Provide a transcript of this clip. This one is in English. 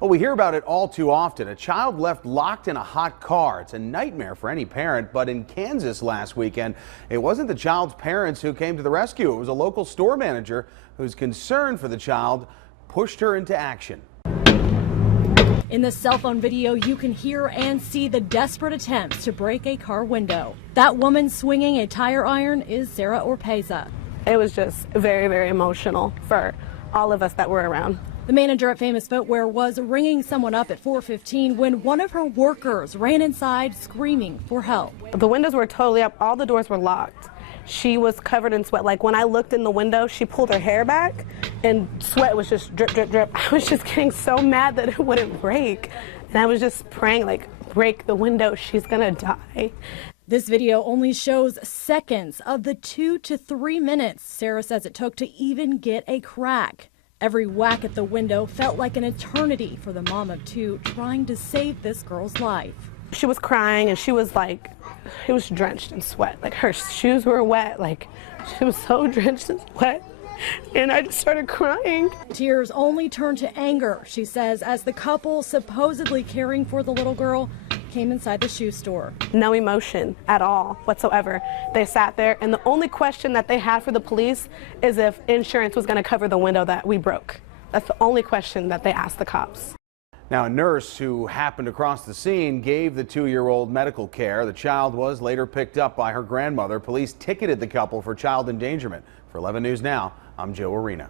Well, we hear about it all too often. A child left locked in a hot car. It's a nightmare for any parent, but in Kansas last weekend, it wasn't the child's parents who came to the rescue. It was a local store manager whose concern for the child pushed her into action. In the cell phone video, you can hear and see the desperate attempts to break a car window. That woman swinging a tire iron is Sarah Orpeza. It was just very, very emotional for all of us that were around. The manager at Famous Footwear was ringing someone up at 4:15 when one of her workers ran inside screaming for help. The windows were totally up. All the doors were locked. She was covered in sweat. Like when I looked in the window, she pulled her hair back and sweat was just drip, drip, drip. I was just getting so mad that it wouldn't break. And I was just praying, like, break the window. She's gonna die. This video only shows seconds of the 2 to 3 minutes Sarah says it took to even get a crack. Every whack at the window felt like an eternity for the mom of two trying to save this girl's life. She was crying and she was like, she was drenched in sweat. Like her shoes were wet, like she was so drenched in sweat. And I just started crying. Tears only turned to anger, she says, as the couple supposedly caring for the little girl came inside the shoe store. No emotion at all whatsoever. They sat there and the only question that they had for the police is if insurance was going to cover the window that we broke. That's the only question that they asked the cops. Now, a nurse who happened across the scene gave the 2-year-old medical care. The child was later picked up by her grandmother. Police ticketed the couple for child endangerment. For 11 News Now, I'm Joe Arena.